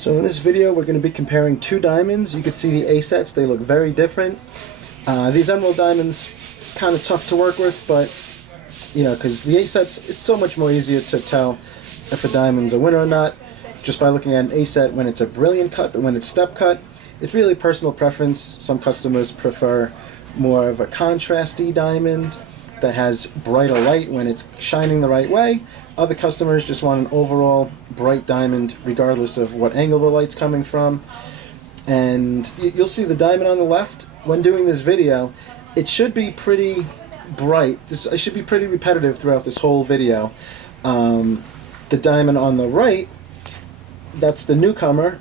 So in this video we're going to be comparing two diamonds. You can see the A-sets, they look very different. These emerald diamonds, kind of tough to work with, but you know, because the A-sets, it's so much more easier to tell if a diamond's a winner or not just by looking at an A-set when it's a brilliant cut, but when it's step cut, it's really personal preference. Some customers prefer more of a contrasty diamond that has brighter light when it's shining the right way. Other customers just want an overall bright diamond regardless of what angle the light's coming from. And you'll see the diamond on the left. When doing this video, it should be pretty bright. I should be pretty repetitive throughout this whole video. The diamond on the right, that's the newcomer.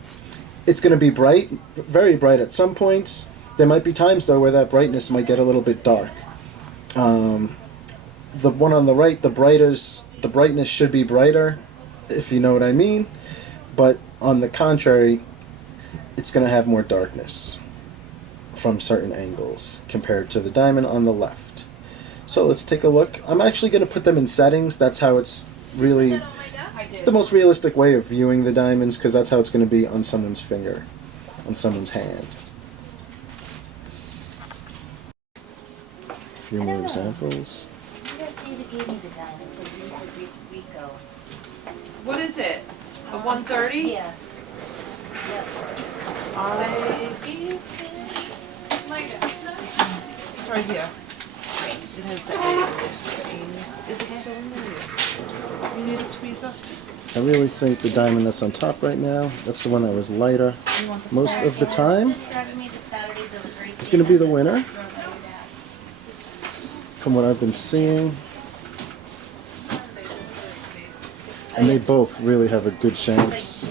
It's going to be bright, very bright at some points. There might be times though where that brightness might get a little bit dark. The one on the right, the brightness should be brighter, if you know what I mean, but on the contrary, it's going to have more darkness from certain angles compared to the diamond on the left. So let's take a look. I'm actually going to put them in settings. That's how it's really, it's the most realistic way of viewing the diamonds, because that's how it's going to be on someone's finger, on someone's hand. A few more examples. What is it? A 130? Yeah. It's right here. It has the A. Is it still in there? You need a tweezer? I really think the diamond that's on top right now, that's the one that was lighter most of the time, is going to be the winner from what I've been seeing. And they both really have a good chance.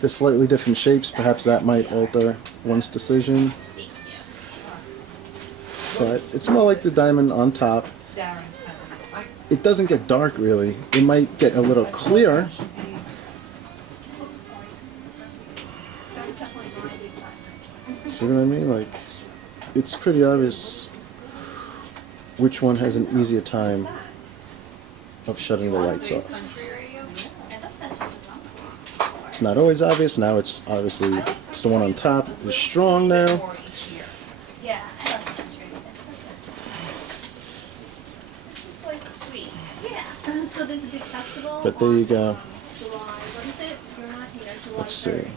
They're slightly different shapes, perhaps that might alter one's decision. But it's more like the diamond on top. It doesn't get dark really. It might get a little clearer. See what I mean? Like, it's pretty obvious which one has an easier time of shutting the lights off. It's not always obvious. Now it's obviously, it's the one on top is strong now. Yeah, I love country. It's just like sweet. Yeah. So there's a big festival. But there you go. July. What is it? You're not here. July. Let's see.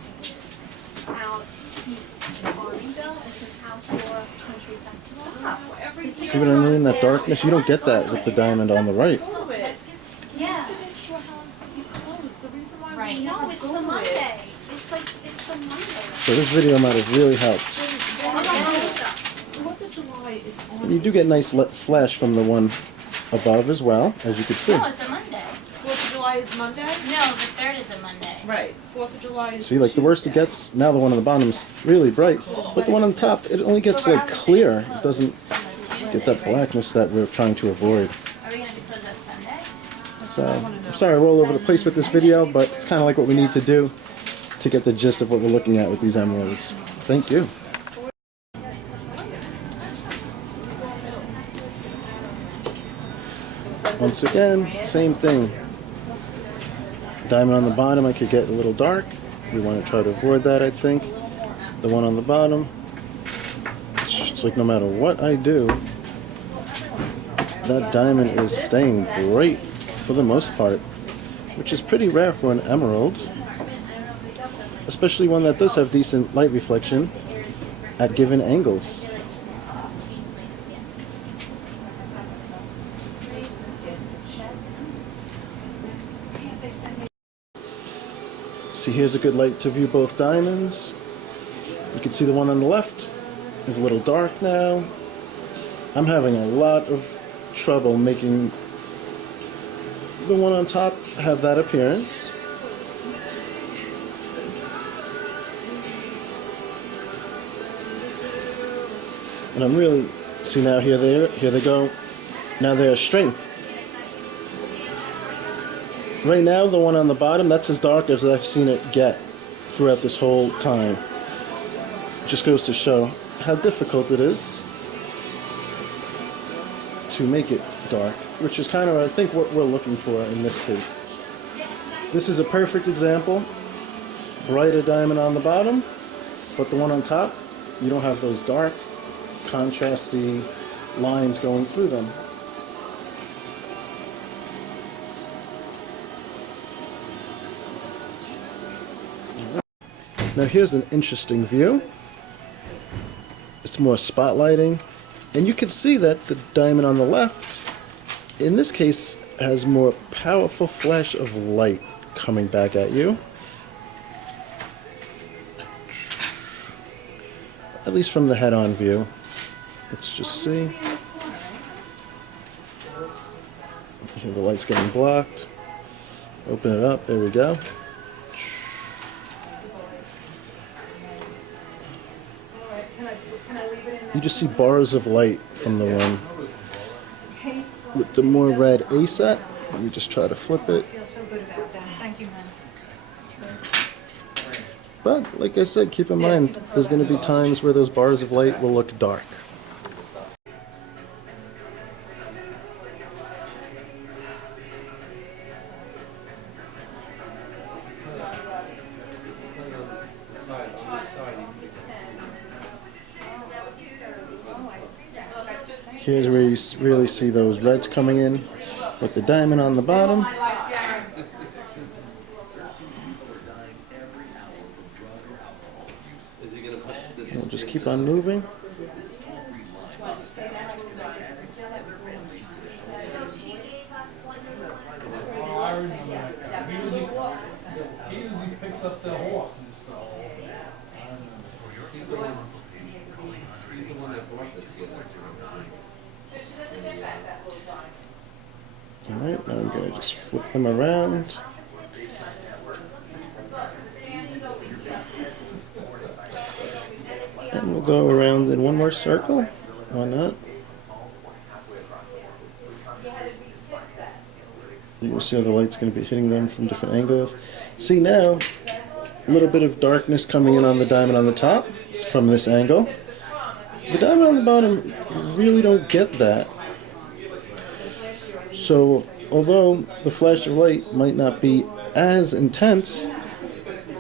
Out east in Farmingdale. It's an outdoor country festival. See what I mean? That darkness, you don't get that with the diamond on the right. Yeah. Right. No, it's the Monday. It's the Monday. So this video might have really helped. 4th of July is on. And you do get nice flash from the one above as well, as you can see. No, it's a Monday. 4th of July is Monday? No, the 3rd is a Monday. Right. 4th of July is See, like the worst it gets, now the one on the bottom is really bright, but the one on top, it only gets like clear. It doesn't get that blackness that we're trying to avoid. Are we going to be closed on Sunday? So, I'm sorry we're all over the place with this video, but it's kind of like what we need to do to get the gist of what we're looking at with these emeralds. Thank you. Once again, same thing. Diamond on the bottom, I could get a little dark. We want to try to avoid that, I think. The one on the bottom, it's like no matter what I do, that diamond is staying bright for the most part, which is pretty rare for an emerald, especially one that does have decent light reflection at given angles. See, here's a good light to view both diamonds. You can see the one on the left is a little dark now. I'm having a lot of trouble making the one on top have that appearance. And I'm really, see now here they go. Now they're straight. Right now the one on the bottom, that's as dark as I've seen it get throughout this whole time. Just goes to show how difficult it is to make it dark, which is kind of, I think, what we're looking for in this case. This is a perfect example brighter diamond on the bottom, but the one on top, you don't have those dark, contrasty lines going through them. Now here's an interesting view. It's more spotlighting, and you can see that the diamond on the left, in this case, has more powerful flash of light coming back at you. At least from the head-on view. Let's just see. Here the light's getting blocked. Open it up, there we go. You just see bars of light from the one with the more red A set. Let me just try to flip it. But, like I said, keep in mind, there's going to be times where those bars of light will look dark. Here's where you really see those reds coming in with the diamond on the bottom. We'll just keep on moving. He usually picks up the horse and stuff. He's the one that bought this kid. Alright, now I'm going to just flip them around. And we'll go around in one more circle on that. You can see how the light's going to be hitting them from different angles. See now, a little bit of darkness coming in on the diamond on the top from this angle. The diamond on the bottom, you really don't get that. So, although the flash of light might not be as intense,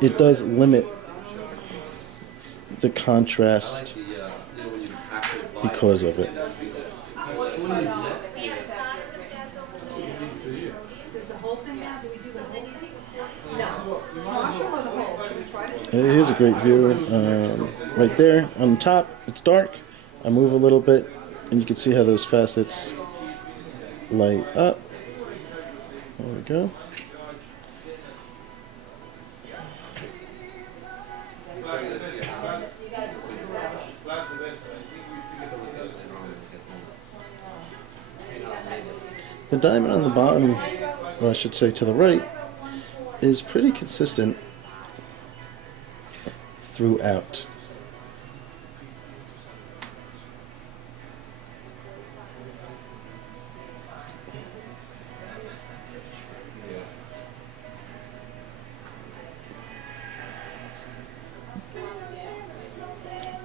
it does limit the contrast because of it. Here's a great view. Right there on top, it's dark. I move a little bit, and you can see how those facets light up. There we go. The diamond on the bottom, or I should say to the right, is pretty consistent throughout.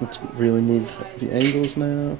Let's really move the angles now.